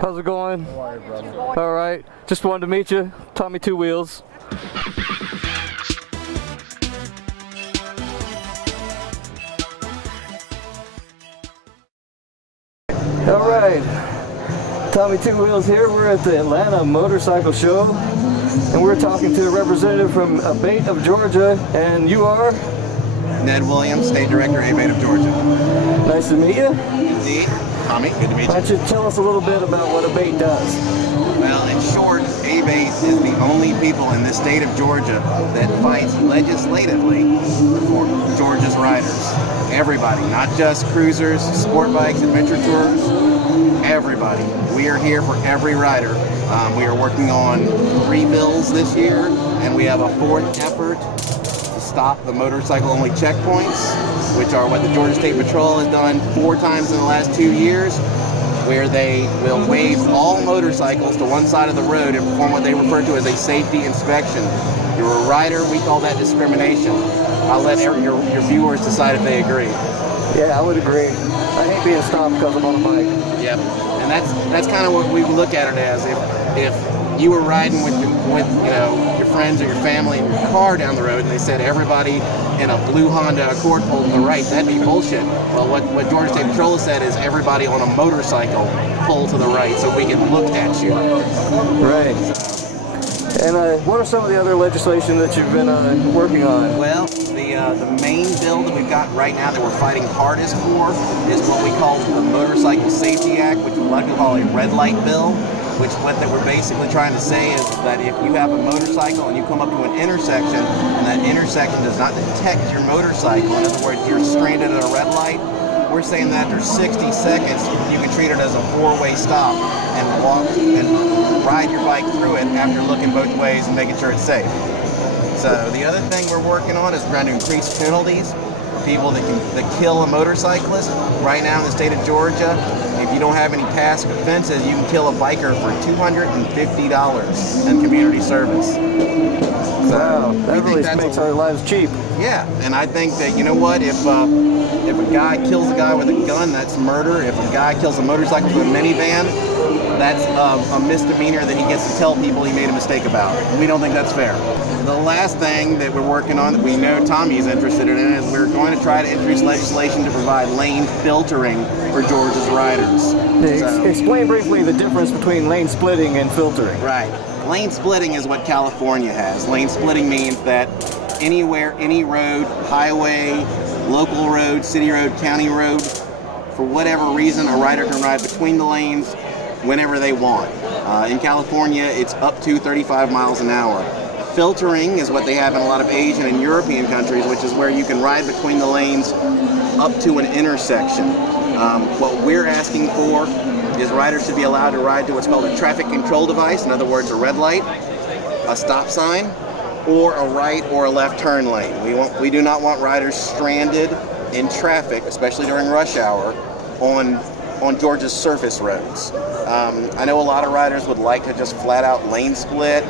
How's it going? How are you, brother? All right. Just wanted to meet you. Tommy Two Wheels. All right. Tommy Two Wheels here. We're at the Atlanta Motorcycle Show, and we're talking to a representative from ABATE of Georgia, and you are? Ned Williams, State Director, ABATE of Georgia. Nice to meet you. Indeed. Tommy, good to meet you. Why don't you tell us a little bit about what ABATE does? Well, in short, ABATE is the only people in the state of Georgia that fights legislatively for Georgia's riders. Everybody, not just cruisers, sport bikes, adventure tours, everybody. We are here for every rider. We are working on 3 bills this year, and we have a 4th effort to stop the motorcycle-only checkpoints, which are what the Georgia State Patrol has done 4 times in the last 2 years, where they will wave all motorcycles to one side of the road and perform what they refer to as a safety inspection. You're a rider, we call that discrimination. I'll let your viewers decide if they agree. Yeah, I would agree. I hate being stopped because I'm on a bike. Yep, and that's kind of what we look at it as. If you were riding with your friends or your family in your car down the road, and they said everybody in a blue Honda Accord pull to the right, that'd be bullshit. Well, what Georgia State Patrol has said is everybody on a motorcycle pull to the right, so we can look at you. Right. And what are some of the other legislation that you've been working on? Well, the main bill that we've got right now that we're fighting hardest for is what we call the Motorcycle Safety Act, which we like to call a red light bill. Which what that we're basically trying to say is that if you have a motorcycle and you come up to an intersection and that intersection does not detect your motorcycle, in other words, you're stranded at a red light, we're saying that after 60 seconds you can treat it as a 4-way stop and walk and ride your bike through it after looking both ways and making sure it's safe. So the other thing we're working on is trying to increase penalties for people that kill a motorcyclist. Right now in the state of Georgia, if you don't have any past offenses, you can kill a biker for $250 in community service. Wow, that really makes our lives cheap. Yeah, and I think that, you know what, if a guy kills a guy with a gun, that's murder. If a guy kills a motorcycle with a minivan, that's a misdemeanor that he gets to tell people he made a mistake about. We don't think that's fair. The last thing that we're working on that we know Tommy's interested in is we're going to try to introduce legislation to provide lane filtering for Georgia's riders. Explain briefly the difference between lane splitting and filtering. Right. Lane splitting is what California has. Lane splitting means that anywhere, any road, highway, local road, city road, county road, for whatever reason, a rider can ride between the lanes whenever they want. In California, it's up to 35 miles an hour. Filtering is what they have in a lot of Asian and European countries, which is where you can ride between the lanes up to an intersection. What we're asking for is riders should be allowed to ride to what's called a traffic control device, in other words, a red light, a stop sign, or a right or a left turn lane. We do not want riders stranded in traffic, especially during rush hour, on Georgia's surface roads. I know a lot of riders would like to just flat out lane split,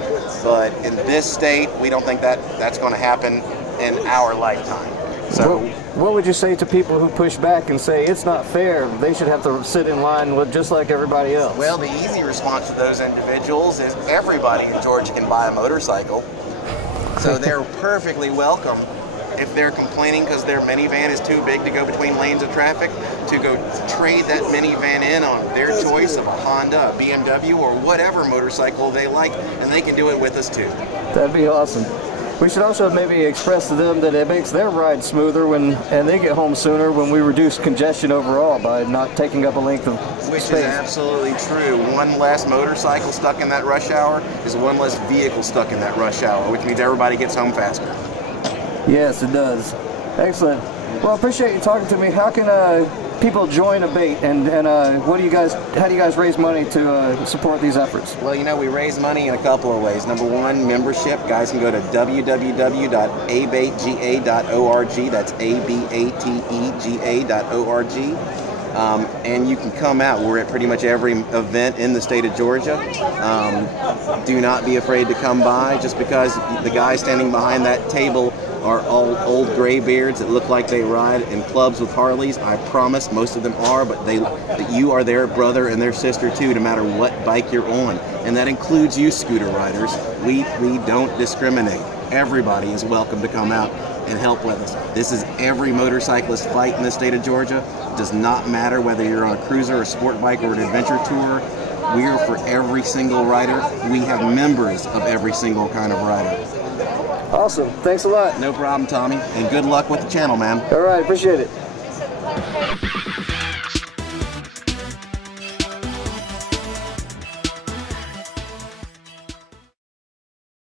but in this state, we don't think that's going to happen in our lifetime. So, what would you say to people who push back and say it's not fair, they should have to sit in line with just like everybody else? Well, the easy response to those individuals is everybody in Georgia can buy a motorcycle. So they're perfectly welcome if they're complaining because their minivan is too big to go between lanes of traffic, to go trade that minivan in on their choice of a Honda, a BMW, or whatever motorcycle they like, and they can do it with us too. That'd be awesome. We should also maybe express to them that it makes their ride smoother and they get home sooner when we reduce congestion overall by not taking up a length of Which space. is absolutely true. One less motorcycle stuck in that rush hour is one less vehicle stuck in that rush hour, which means everybody gets home faster. Yes, it does. Excellent. Well, I appreciate you talking to me. How can people join ABATE, and how do you guys raise money to support these efforts? Well, you know, we raise money in a couple of ways. Number one, membership. Guys can go to www.abatega.org. That's ABATEGA.org. And you can come out. We're at pretty much every event in the state of Georgia. Do not be afraid to come by. Just because the guy standing behind that table are all old gray beards that look like they ride in clubs with Harleys. I promise most of them are, but you are their brother and their sister too, no matter what bike you're on. And that includes you scooter riders. We don't discriminate. Everybody is welcome to come out and help with us. This is every motorcyclist fight in the state of Georgia. It does not matter whether you're on a cruiser, a sport bike, or an adventure tour. We are for every single rider. We have members of every single kind of rider. Awesome. Thanks a lot. No problem, Tommy. And good luck with the channel, man. All right. Appreciate it.